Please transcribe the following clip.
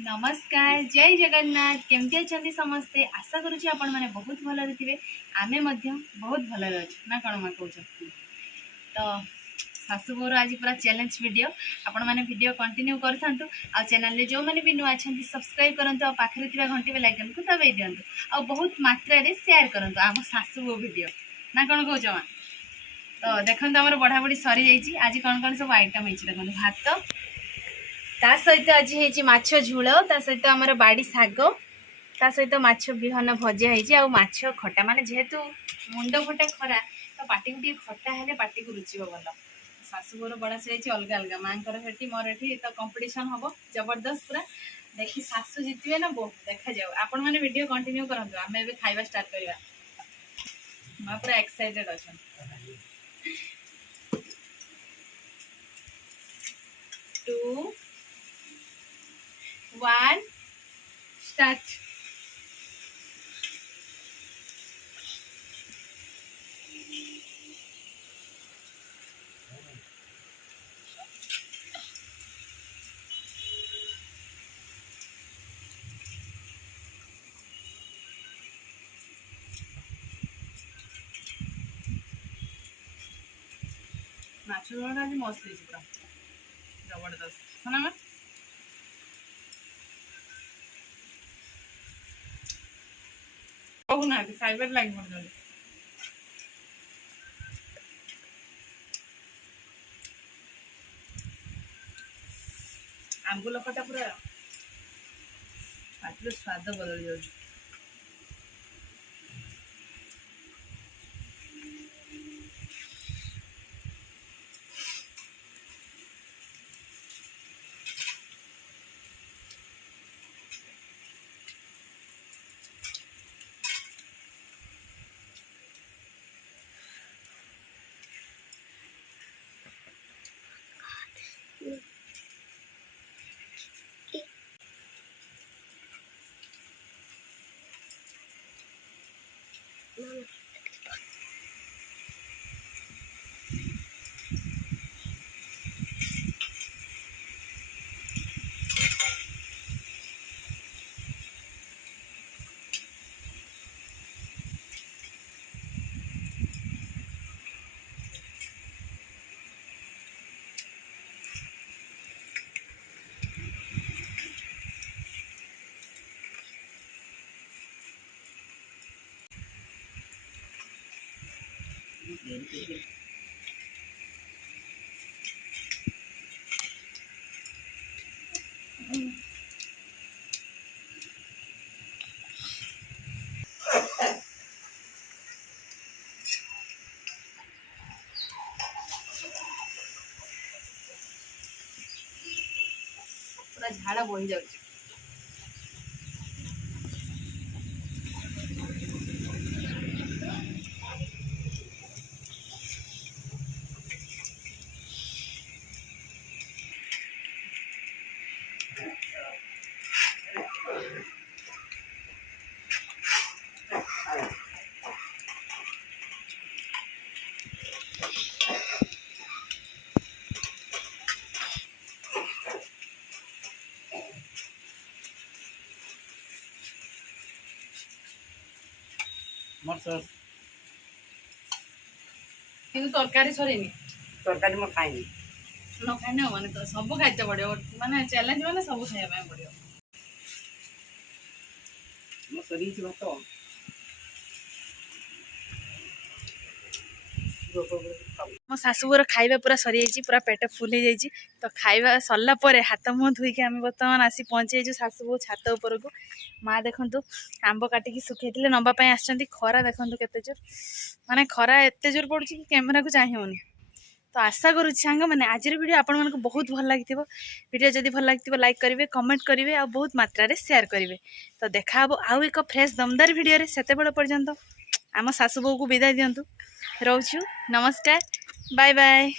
नमस्कार जय जगन्नाथ केमती अच्छा समस्ते आशा करुँच आपण मैंने बहुत भल थे आम बहुत भल ना कौन मैं कौच तो सासू बोर आज पूरा चैलेंज वीडियो आपण मैंने वीडियो कंटिन्यू करूँ आ चैनल जो मैंने भी नुआ अच्छा सब्सक्राइब करूँ पाखे घंटी बेल आइकन को दबाई दिंतु आ बहुत मात्रा शेयर करूँ आम सासू बो वीडियो ना कौन कौच माँ तो देखते आम बढ़ा बढ़ी सरी जाइए आज कौन कौन सब आइटम हो देखो भात ता सहित आज है माछ झोल ता सहित आमर बाड़ी साग ता सहित माछ बिहन भजा है माछ खटा माने जेहेतु मुंड फटा खरा तो पाटी को खटा हेले पाटी को रुचिब भल शाशुघर बड़ा से अलग अलग माँ हेटी मोर एठी तो कंपटीशन हम जबरदस्त पूरा देखी शाशु जीतवे ना बहुत देखा जाऊ आपण मैंने वीडियो कंटिन्यू करंतु आम एबे खाइबा स्टार्ट करवा माँ पूरा एक्साइटेड अच्छा 2 1 start माछ झोल आज मस्त है पूरा जबरदस्त है ना कहूना खाइबार लगे पड़े आंबुल खटा पूरा पाटिर स्वाद बदल जाऊँ पूरा झाड़ बही जाऊँ कि तरकारी सरीनी तरकारी मैं खाइनी न खाने माने तो सब खाइते पड़ो माने चैलेंज माने सब खाइबा पड़ो मैं सरी भात मो शाशुघर खाइबा पूरा सरी जाइए पूरा पेट फुल हो जाइए तो खाइबा सरला हाथ मुँह धोईकी आम बर्तमान आसी पहुँची शाशु बो छात उपर को माँ देखु आंब काटिकी सुखई नवापाई आसछंती खरा देखु केते जोर माने खरा एते जोर पड़ुछि कि कैमरा को चाहि होनी तो आशा करुँच सांग मैंने आज वीडियो आपण मानक बहुत भल लगी वीडियो जदि भल लगी लाइक करेंगे कमेंट करेंगे आ बहुत मात्रा रे शेयर करेंगे तो देखा आउ एक फ्रेश दमदार वीडियो से पर्यंत आम सासू बो को विदाय दिंतु रोचु नमस्कार बाय बाय।